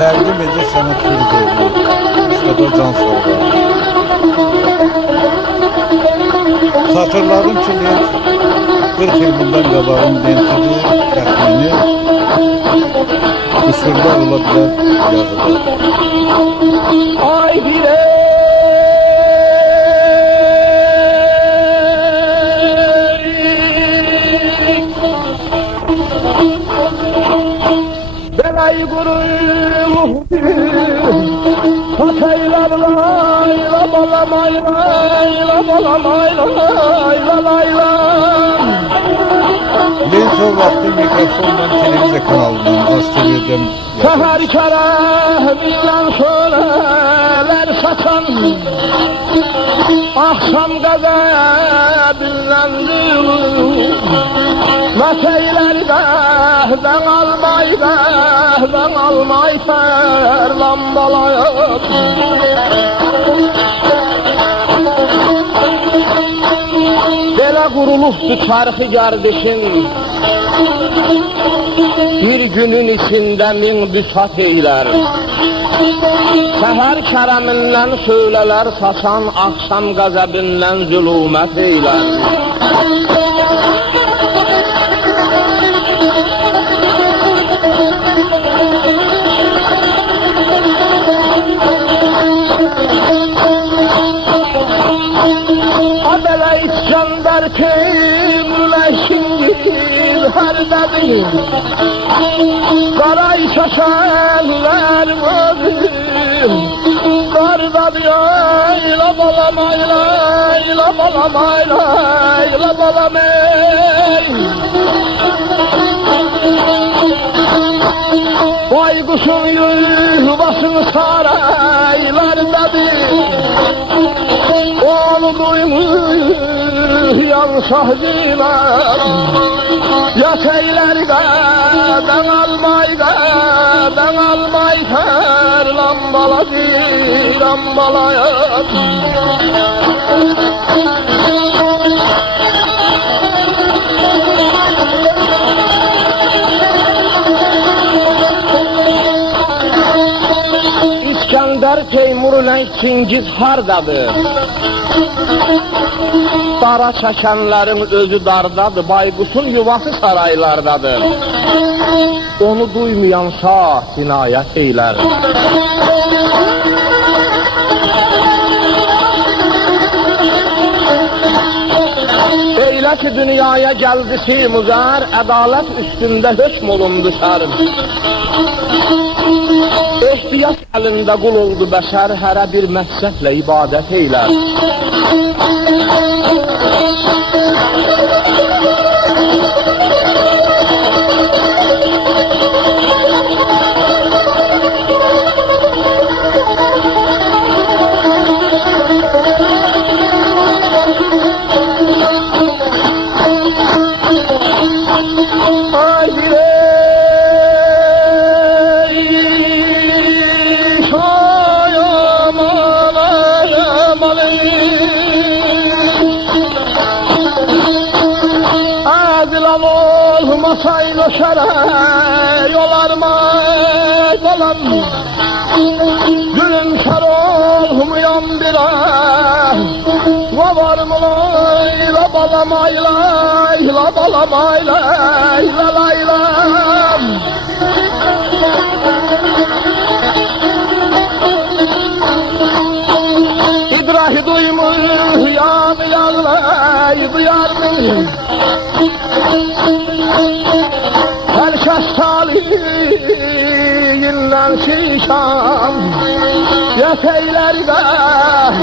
Təqdim edir sənə Firuzeli, Mustafa Can Sorğan. Xatırladım ki, Lent 40 il bundan qabağın Lentidir, təxmini qüsurlar ola bilər yazıda. Ay bile belayı gurur Sataylar layla balamayla balamayla layla Lent o vaxtı mikrofonla televiziya kanalından, ASTV'den Seher kere bizden söyleler saçan Akşam gazebinden Meseylerde ben almay fer lambalayıp Belə qurulubdu çarxı kardeşin Bir günün içinde min büsat eyler Seher kereminden söyleler saçan Akşam gazebinden zulümet eyler Adela İskender Keymürleşingir her dedim Karay şaşarlar gözüm Karda diyayla balamayla balamay Vay kuşun yuvasını saraylardadır Onu duymuş yan sahciler Yaseylerden almay ter lambalayır İskender Teymur'la Çingiz hardadır? Dara çəkənlərin özü dardadır, baykuşun yuvası saraylardadır. Onu duymayan şah cinayət eylər. Eylə ki dünyaya gəldi simuzar, ədalət üstündə hökm olundu şər. Ehtiyac əlində qul oldu bəşər, hərə bir məqsədlə ibadət eylər. Saylı şere yolarma dolan Gülüm şer olmayan bire var mı layla balamayla layla İdrahi duymuş duyar mı Herkes talihinden şişan Yeteylerden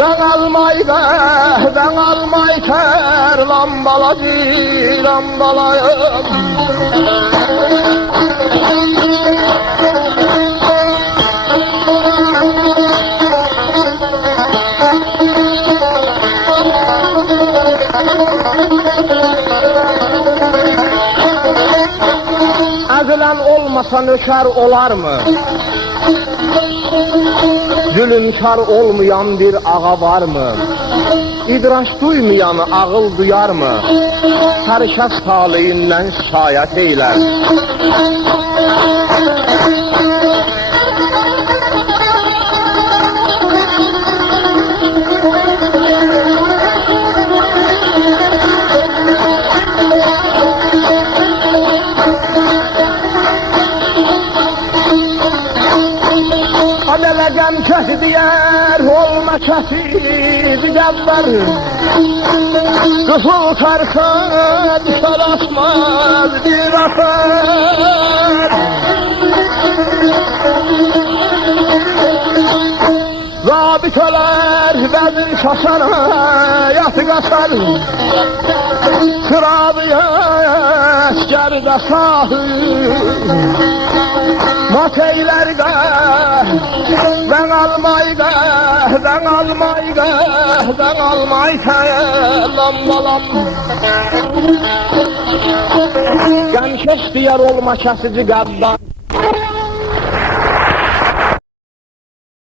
ben almay ter lambalayım Ezilen olmasa nöker olar mı? Zulümkar olmayan bir ağa var mı? İdraç duymayanı ağıl duyar mı? Sarışas talihinden şikayet eyler. Adelegem kötü diyer, olma kötü diyenler. Kıfıl karka düşer asmaz bir afer. Zabiteler vezir şaşana yatı kaçar. Sıradıya eşkerde sahı. Mateyler de ben almayda, ben almayda, ben almayda lambalam. Gençeş diyar olma kesici gaddan.